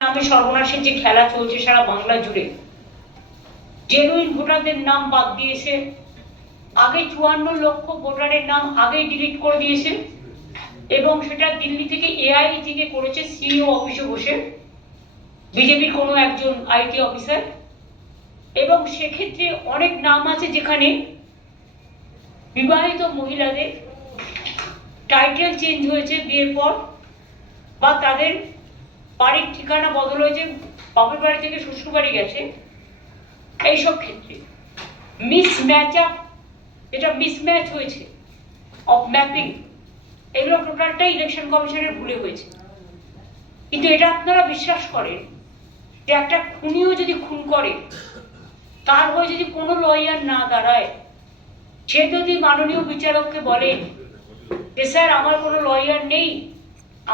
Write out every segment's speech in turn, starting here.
নামে সর্বনাশের যে খেলা চলছে সারা বাংলা জুড়ে, জেনুইন ভোটারদের নাম বাদ দিয়েছে। আগে 54 লক্ষ ভোটারের নাম আগেই ডিলিট করে দিয়েছে এবং সেটা দিল্লি থেকে এআই থেকে করেছে সিইও অফিসে বসে বিজেপির কোনো একজন আইটি অফিসার। এবং সেক্ষেত্রে অনেক নাম আছে যেখানে বিবাহিত মহিলাদের টাইটেল চেঞ্জ হয়েছে বিয়ের পর, বা তাদের বাড়ির ঠিকানা বদল হয়েছে, বাপের বাড়ি থেকে শ্বশুর বাড়ি গেছে। এইসব ক্ষেত্রে মিসম্যাচ আপ, যেটা মিসম্যাচ হয়েছে অফ ম্যাপিং, এগুলো টোটালটাই ইলেকশন কমিশনের ভুলে হয়েছে। কিন্তু এটা আপনারা বিশ্বাস করেন যে একটা খুনিও যদি খুন করে, তার হয়ে যদি কোনো লয়ার না দাঁড়ায়, সে যদি মাননীয় বিচারককে বলে যে স্যার আমার কোনো লয়ার নেই,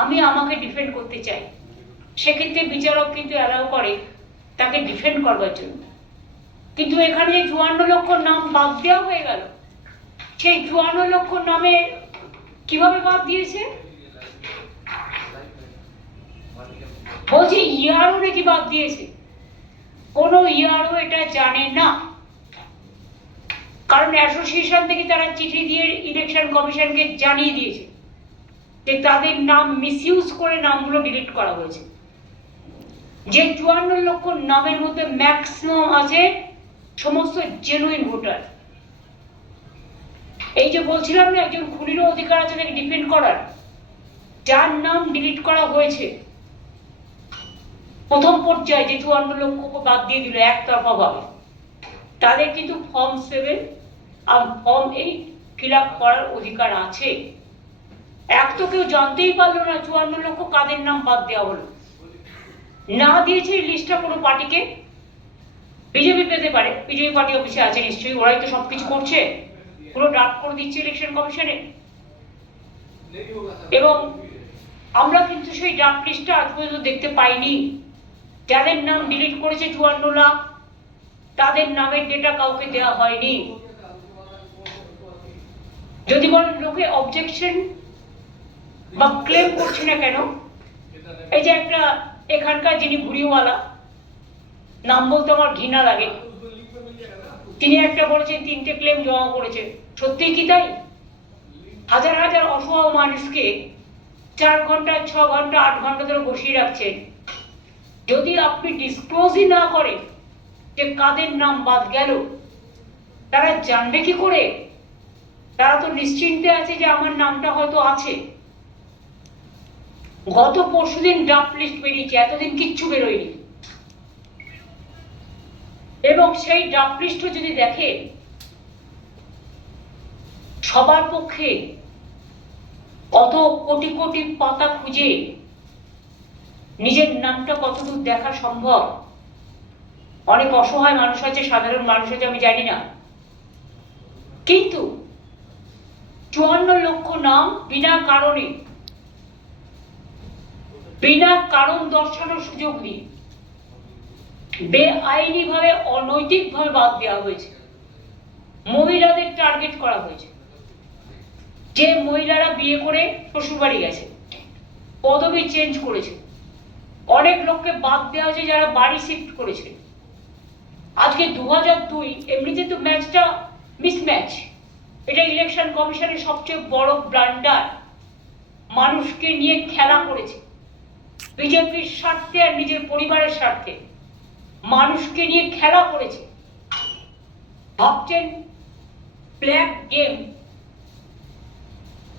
আমি আমাকে ডিফেন্ড করতে চাই, সেক্ষেত্রে বিচারক কিন্তু অ্যালাউ করে তাকে ডিফেন্ড করবার জন্য। কিন্তু এখানে যে 54 লক্ষ নাম বাদ দেওয়া হয়ে গেল, সেই 54 লক্ষ নামে কিভাবে বাদ দিয়েছে বলছি, ইয়ারও নাকি বাদ দিয়েছে। কোনো ইয়ারও এটা জানে না, কারণ অ্যাসোসিয়েশন থেকে তারা চিঠি দিয়ে ইলেকশন কমিশনকে জানিয়ে দিয়েছে যে তাদের নাম মিসইউজ করে নামগুলো ডিলিট করা হয়েছে। যে 54 লক্ষ নামের মধ্যে ম্যাক্সিমাম আছে সমস্ত জেনুইন ভোটার। এই যে বলছিলাম না, একজন খুনিরও অধিকার আছে তাকে ডিফেন্ড করার, যার নাম ডিলিট করা হয়েছে প্রথম পর্যায়ে, যে 54 লক্ষকে বাদ দিয়ে দিল একতরফা ভাবে, তাদের কিন্তু ফর্ম 7 আর ফর্ম 8 ফিল আপ করার অধিকার আছে। এক তো কেউ জানতেই পারলো না 54 লক্ষ কাদের নাম বাদ দেওয়া হলো, না দিয়েছে লিস্টটা কোনো পার্টিকে। বিজেপি পেতে পারে, বিজেপি পার্টি অফিসে আছে নিশ্চয়ই, ওরাই তো সবকিছু করছে, পুরো ড্রাফট করে দিচ্ছে ইলেকশন কমিশনে। এবং আমরা কিন্তু সেই ড্রাফট লিস্টটা আজ পর্যন্ত দেখতে পাইনি। যাদের নাম ডিলিট করেছে 54 লাখ, তাদের নামের ডেটা কাউকে দেওয়া হয়নি। যদি বলেন লোকে অবজেকশন বা ক্লেম করছে না কেন, এই যে একটা এখানকার যিনি বুড়িওয়ালা, নাম বলতে আমার ঘৃণা লাগে, তিনি একটা বলেছেন 3টে ক্লেম জমা করেছে। সত্যিই কি তাই? হাজার হাজার অসহায় মানুষকে 4 ঘন্টা 6 ঘন্টা 8 ঘন্টা ধরে বসিয়ে রাখছেন। যদি আপনি ডিসক্লোজই না করেন যে কাদের নাম বাদ গেল, তারা জানবে কি করে? তারা তো নিশ্চিন্তে আছে যে আমার নামটা হয়তো আছে। গত পরশুদিন ড্রাফট লিস্ট বেরিয়েছে, এতদিন কিচ্ছু বেরোয়নি। এবং সেই ড্রাফট লিস্টও যদি দেখে, সবার পক্ষে অত কোটি কোটি পাতা খুঁজে নিজের নামটা কতদূর দেখা সম্ভব? অনেক অসহায় মানুষ আছে, সাধারণ মানুষ আছে, আমি জানি না। কিন্তু 54 লক্ষ নাম বিনা কারণে, বিনা কারণ দর্শানোর সুযোগ নেই, বেআইনি ভাবে অনৈতিক ভাবে বাদ দেওয়া হয়েছে। মহিলাদের টার্গেট করা হয়েছে, যে মহিলারা বিয়ে করে শ্বশুর বাড়ি গেছে, পদবি চেঞ্জ করেছে। অনেক লোককে বাদ দেওয়া হয়েছে যারা বাড়ি শিফট করেছে। আজকে 2002, এমনিতে তো ম্যাচটা মিসম্যাচ, এটা ইলেকশন কমিশনের সবচেয়ে বড় ব্লান্ডার। মানুষকে নিয়ে খেলা করেছে বিজেপির স্বার্থে আর নিজের পরিবারের স্বার্থে, মানুষকে নিয়ে খেলা করেছে। ভাবছেন ব্ল্যাক গেম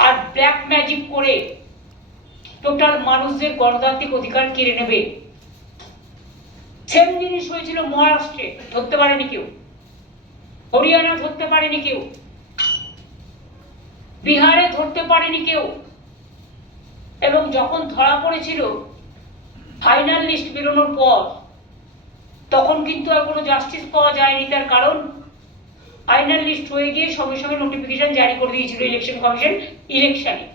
আর ব্ল্যাক ম্যাজিক করে টোটাল মানুষদের গণতান্ত্রিক অধিকার কেড়ে নেবে। সেম জিনিস হয়েছিল মহারাষ্ট্রে, ধরতে পারেনি কেউ। হরিয়ানা ধরতে পারেনি কেউ, বিহারে ধরতে পারেনি কেউ। এবং যখন ধরা পড়েছিল ফাইনাল লিস্ট বেরোনোর পর, তখন কিন্তু আর কোনো জাস্টিস পাওয়া যায়নি। তার কারণ ফাইনাল লিস্ট হয়ে গিয়ে সঙ্গে সঙ্গে নোটিফিকেশন জারি করে দিয়েছিল ইলেকশন কমিশন ইলেকশনে।